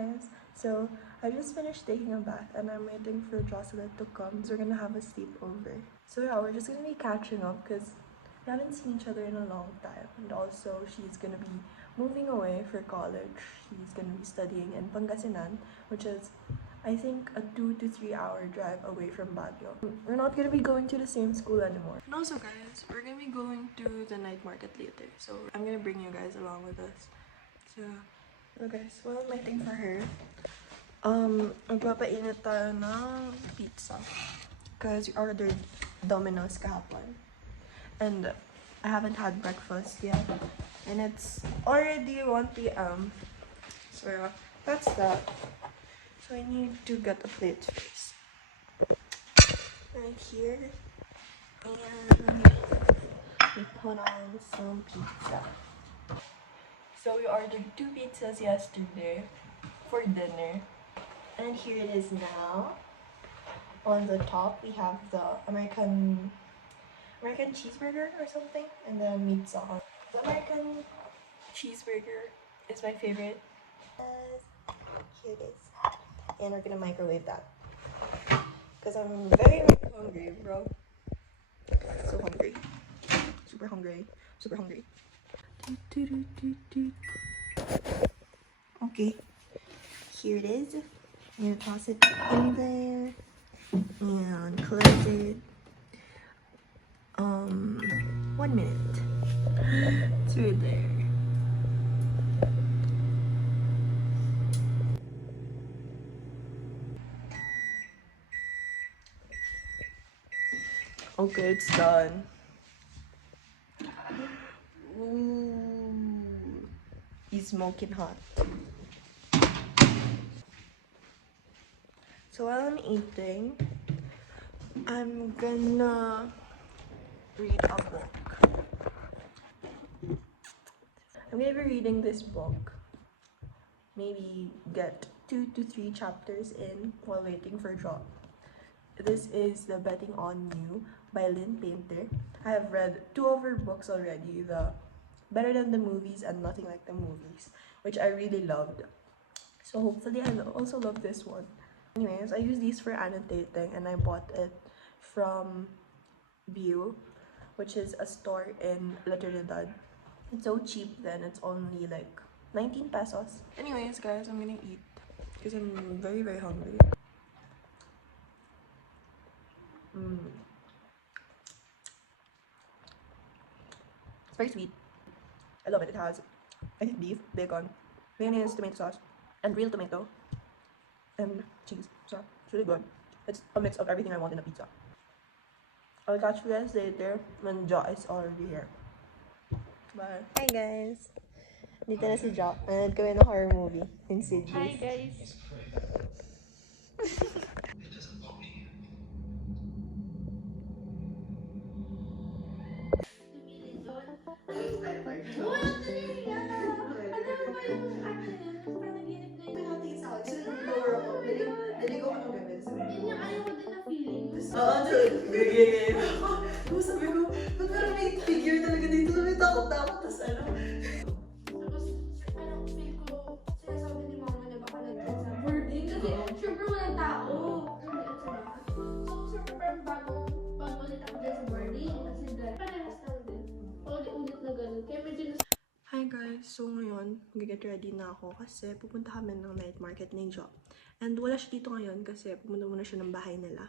guys, so I just finished taking a bath and I'm waiting for Jocelyn to come, so we're gonna have a sleepover. So yeah, we're just gonna be catching up because we haven't seen each other in a long time, and also she's gonna be moving away for college. She's gonna be studying in Pangasinan, which is I think a 2 to 3 hour drive away from Baguio. We're not gonna be going to the same school anymore. And also guys, we're gonna be going to the night market later, so I'm gonna bring you guys along with us. So guys, while I'm waiting for her, magpapainit tayo ng pizza. Because we ordered Domino's kahapon. And I haven't had breakfast yet. And it's already 1 p.m. So yeah, that's that. So I need to get a plate first. Right here. And we put on some pizza. So we ordered 2 pizzas yesterday for dinner. And here it is now. On the top, we have the American cheeseburger or something, and then meat sauce. The American cheeseburger is my favorite. Here it is. And we're gonna microwave that. Because I'm very hungry, bro. So hungry. Super hungry. Super hungry. Okay. Here it is. I'm gonna toss it in there. And close it. 1 minute. It's right there. Okay, it's done. Ooh, he's smoking hot. So while I'm eating, I'm gonna read a book. I'm gonna be reading this book. Maybe get 2 to 3 chapters in while waiting for drop. This is The Betting on You by Lynn Painter. I have read 2 of her books already, the Better Than the Movies and Nothing Like the Movies, which I really loved. So hopefully I'll also love this one. Anyways, I use these for annotating and I bought it from View, which is a store in La Trinidad. It's so cheap then, it's only like 19 pesos. Anyways guys, I'm gonna eat because I'm very hungry. It's very sweet. I love it. It has, I think, beef, bacon, mayonnaise, tomato sauce, and real tomato, and cheese. So it's really good. It's a mix of everything I want in a pizza. I'll catch you guys later when Jo is already here. Bye. Hi guys! Dito na si Jo. Nanood kami ng horror movie in Sydney. Hi guys! Tapos sabi ko, ba't parang may figure talaga dito? Sabi, takot-takot. Tapos ano? Tapos parang feel ko, sinasabi ni mama na baka nandun sa boarding kasi syempre walang tao. Nandun sa lahat. So syempre parang bagong ulit ako dyan sa boarding kasi dahil parehas lang din. Paulit-ulit na ganun. Kaya medyo Hi guys! So ngayon, mag-get ready na ako kasi pupunta kami ng night market ni Jo. And wala siya dito ngayon kasi pumunta muna siya ng bahay nila.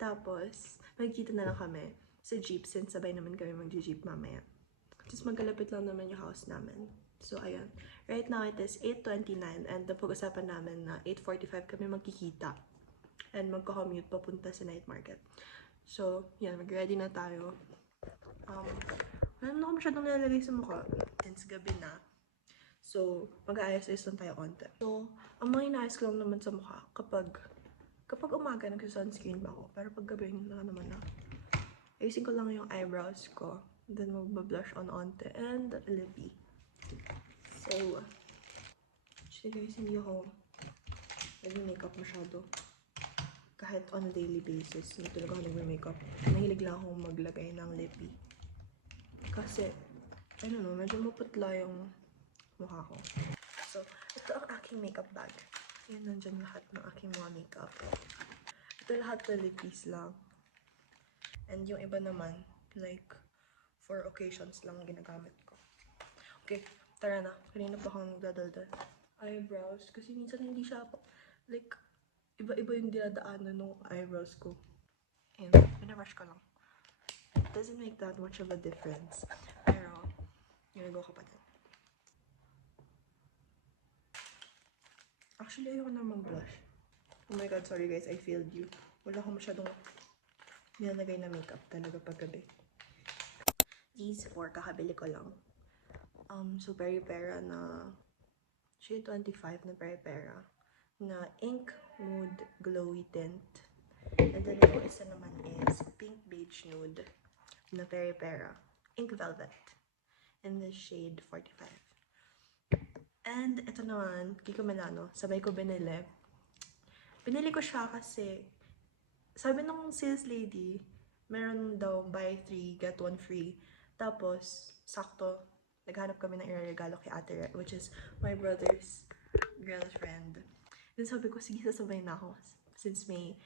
Tapos, magkita na lang kami sa jeep since sabay naman kami mag-jeep mamaya. Tapos magkalapit lang naman yung house namin. So ayun, right now it is 8:29 and napag-usapan namin na 8:45 kami magkikita and magko-commute papunta sa night market. So yan, mag-ready na tayo. Wala naman ako masyadong nilalagay sa mukha since gabi na. So, mag-aayos-ayos lang tayo onte. So, ang mga inaayos ko lang naman sa mukha kapag umaga nag-sunscreen ba ako. Pero pag gabi na naman na. Ayusin ko lang yung eyebrows ko. Then, mag-blush on onte and lippy. So, actually guys, hindi ako nag-makeup masyado. Kahit on a daily basis, hindi talaga ako nag-makeup. Mahilig lang akong maglagay ng lippy. Kasi, I don't know, medyo maputla yung mukha ko. So, ito Ito ang aking makeup bag. Ayan, nandyan lahat ng aking mga makeup. Ito lahat 20 piece lang. And yung iba naman, like, for occasions lang ginagamit ko. Okay, tara na. Kanina pa akong nagdadaldal. Eyebrows. Kasi minsan hindi siya, like, iba-iba yung dinadaanan ng eyebrows ko. Ayan, pinarush ko lang. It doesn't make that much of a difference. Pero, ginagawa ko pa din. Actually, ayoko na mag-blush. Oh my god, sorry guys, I failed you. Wala akong masyadong nilalagay na makeup talaga paggabi. These 4, kakabili ko lang. So, Peripera na shade 25 na Peripera na Ink Nude Glowy Tint. And then, yung isa naman is Pink Beige Nude na Peripera Ink Velvet in the shade 45. And ito naman, Kiko Milano, sabay ko binili. Binili ko siya kasi, sabi ng sales lady, meron daw buy 3, get 1 free. Tapos, sakto, naghanap kami ng iregalo kay Ate Re, which is my brother's girlfriend. Then sabi ko, sige, sasabay na ako. Since may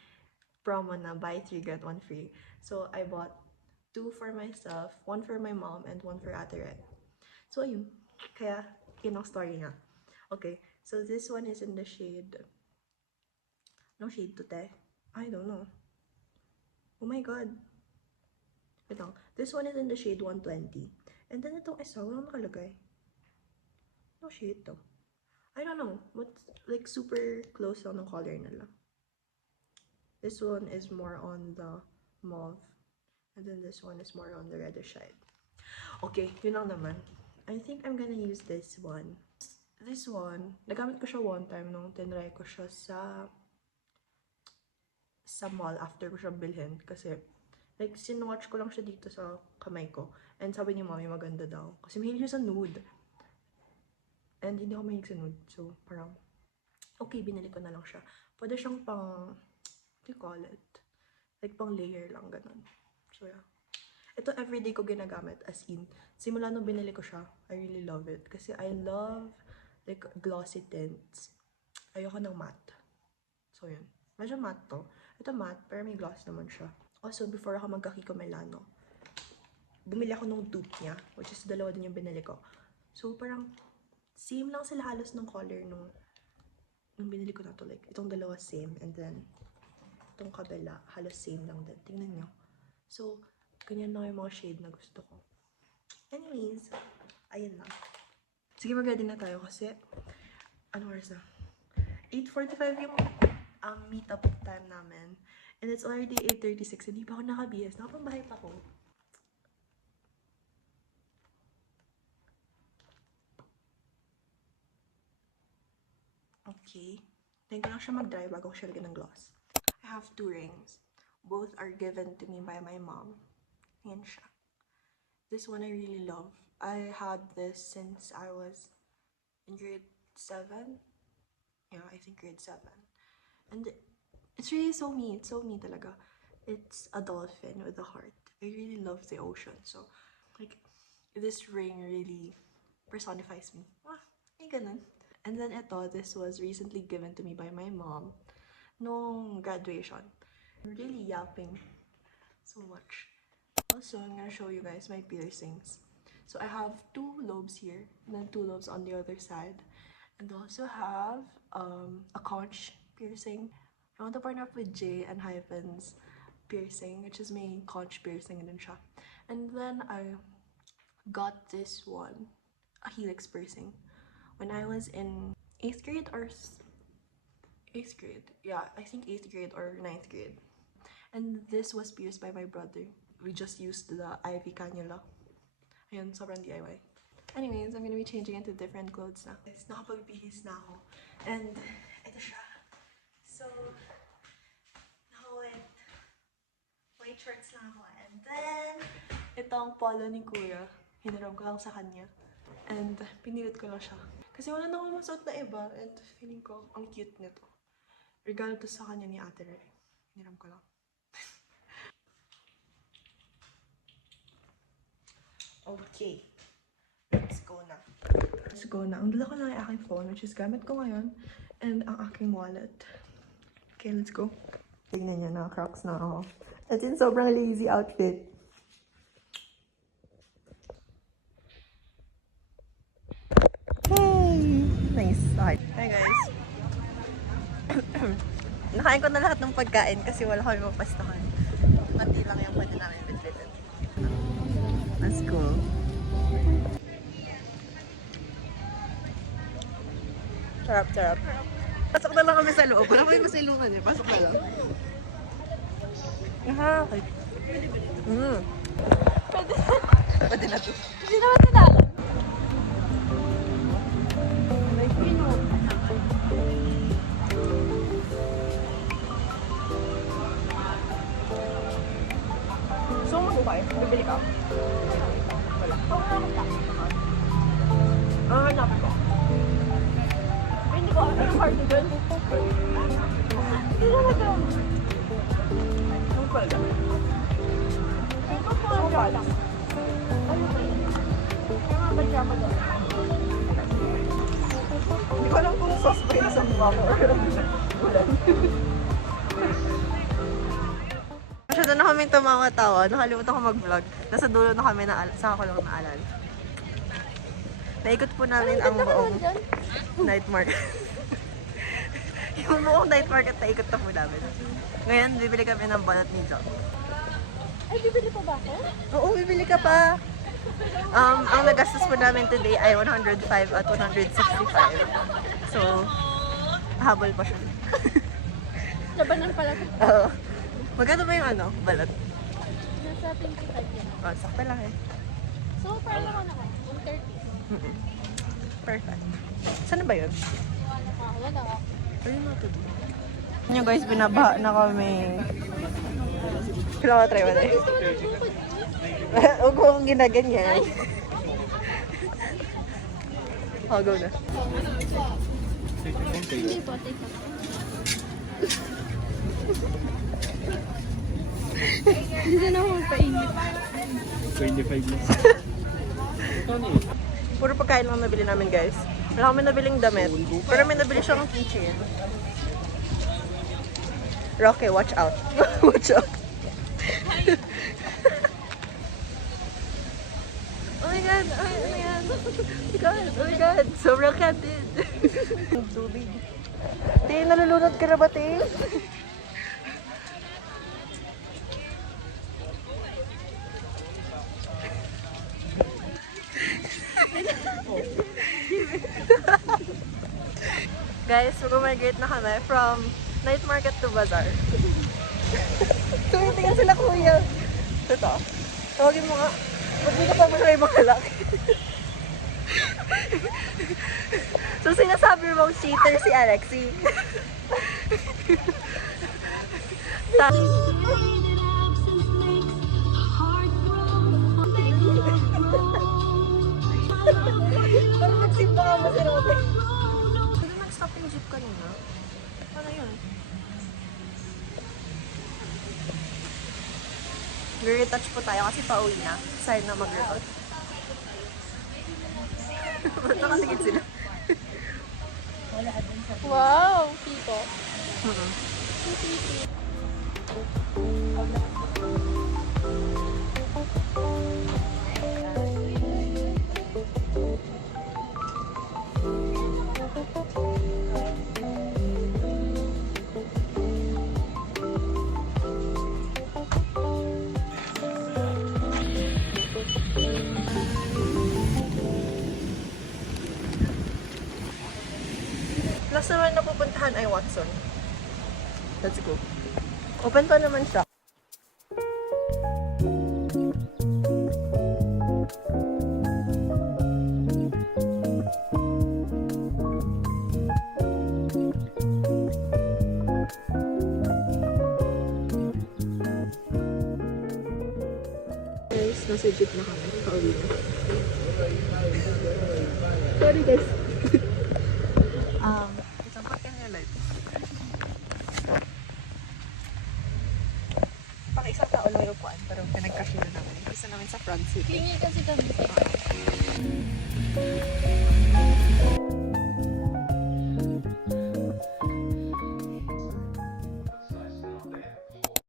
promo na buy 3, get 1 free. So, I bought 2 for myself, 1 for my mom, and 1 for Ate Re. So, ayun. Kaya, yun ang story nga. Okay, so this one is in the shade... No shade to te? I don't know. Oh my god. Wait lang. This one is in the shade 120. And then itong isa, walang nakalagay. No shade to. I don't know. What's like super close lang ng color nila. This one is more on the mauve. And then this one is more on the reddish side. Okay, yun lang naman. I think I'm gonna use this one. This one, nagamit ko siya one time nung tinry ko siya sa mall after ko siya bilhin. Kasi, like, sinwatch ko lang siya dito sa kamay ko. And sabi niya, mami, maganda daw. Kasi mahilig siya sa nude. And hindi ako mahilig sa nude. So, parang, okay, binili ko na lang siya. Pwede siyang pang, what do you call it? Like, pang layer lang, ganun. So, yeah. Ito everyday ko ginagamit, as in. Simula nung binili ko siya, I really love it. Kasi I love, like, glossy tints. Ayoko ng matte. So, yun. Medyo matte to. Ito matte, pero may gloss naman siya. Also, before ako magka-Kiko Milano, bumili ako nung dupe niya, which is dalawa din yung binili ko. So, parang, same lang sila halos ng color nung binili ko na to. Like, itong dalawa same, and then, itong kabila, halos same lang din. Tingnan nyo. So, ganyan lang yung mga shade na gusto ko. Anyways, ayun lang. Sige, mag-ready na tayo kasi, ano oras na? 8:45 yung meet-up time namin. And it's already 8:36. Hindi pa ako nakabihis. Nakapambahay pa ako. Okay. Then ko lang siya mag-dry bago ko siya lagyan ng gloss. I have 2 rings. Both are given to me by my mom. Ayan siya. This one I really love. I had this since I was in grade 7. Yeah, I think grade 7. And it's really so me. It's so me talaga. It's a dolphin with a heart. I really love the ocean. So, like, this ring really personifies me. May ganun. And then ito, this was recently given to me by my mom nung graduation. I'm really yapping so much. Also, I'm gonna show you guys my piercings. So I have 2 lobes here, and then 2 lobes on the other side. And also have a conch piercing. I want to partner up with J and Hyphen's piercing, which is my conch piercing din siya. And then I got this one, a helix piercing, when I was in 8th grade or 8th grade. Yeah, I think 8th grade or 9th grade. And this was pierced by my brother. We just used the IV cannula. Ayun, sobrang DIY. Anyways, I'm gonna be changing into different clothes na. Guys, nakapagbihis na ako. And, ito siya. So, nakawet. White shorts lang ako. And then, itong polo ni Kuya. Hiniram ko lang sa kanya. And, pinilit ko lang siya. Kasi wala na akong masuot na iba. And, feeling ko, ang cute nito. Regalo to sa kanya ni Ate Re. Hiniram ko lang. Okay, let's go na. Let's go na. Ang dala ko lang yung aking phone, which is gamit ko ngayon, and ang aking wallet. Okay, let's go. Tignan niyo na, Crocs na ako. At yung sobrang lazy outfit. Hey! Nice. Okay. Hi guys. Nakain ko na lahat ng pagkain kasi wala kami mapastahan. Pati lang yung pwede namin bitbitin. Let's go. Sarap, sarap. Pasok na lang kami sa loob. Wala kami masilungan eh. Pasok na lang. Okay. Pwede na to. Hindi naman tinalo. So, magbuhay. Bibili ka? Wala. Hanapin ko. Hindi ko ano yung cardigan. Hindi naman ito. Ang palda. Hindi ko po ang jala. Ano ba yun? Mga pajama doon. Hindi ko alam kung sauce ba yun sa mukha ko or ulan. Masyado na kaming tumawa-tawa. Nakalimutan ko mag-vlog. Nasa dulo na kami sa ako lang naalala. Naikot po namin ang buong night market. Yung buong night market naikot na po namin. Ngayon, bibili kami ng balat ni John. Ay, bibili pa ba ako? Oo, bibili ka pa. Ang nagastos po namin today ay 105 at 165. So, habol pa siya. Labanan pala. Oo. Magkano ba yung balat? Nasa 25 yan. Oh, sakto lang eh. So, parang naman ako. 130. Perfect. Saan ba yun? Wala ako. Ayun na ito. Nyo guys, binabaha na kami. Kailangan ko try mo na eh. Gusto mo ng bukod? Huwag kong ginaganyan. Oh, go na. Hindi po, take off. Hindi na ako magpainit. 25 minutes. Puro pagkain lang nabili namin guys. Wala kami nabiling damit. Pero may nabili siyang keychain. Rocky, watch out. Watch out. Oh my god, oh my god. Oh my god, sobrang candid. Tubig. Te, nalulunod ka na ba, te? Guys, mag-migrate na kami from night market to bazaar. Tumitingin sila kuya. Ito. Tawagin mo nga. Magbigay pa mo sa ibang lalaki. So sinasabi mong cheater si Alexi. Parang magsimba ka mo si Rote. Hindi nag-stop yung jeep kanina. Ano yun? Retouch po tayo kasi pauwi na. Sign na mag-retouch. Ba't nakatingin sila? Wow, Tito. Last naman na pupuntahan ay Watson. Let's go. Open pa naman siya. Guys, nasa jeep na kami. Pauwi na. Sorry guys. Isang parking highlight. Pang isang tao lang yung upuan, pero pinagkasya na namin. Isa namin sa front seat. Hingi kasi kami.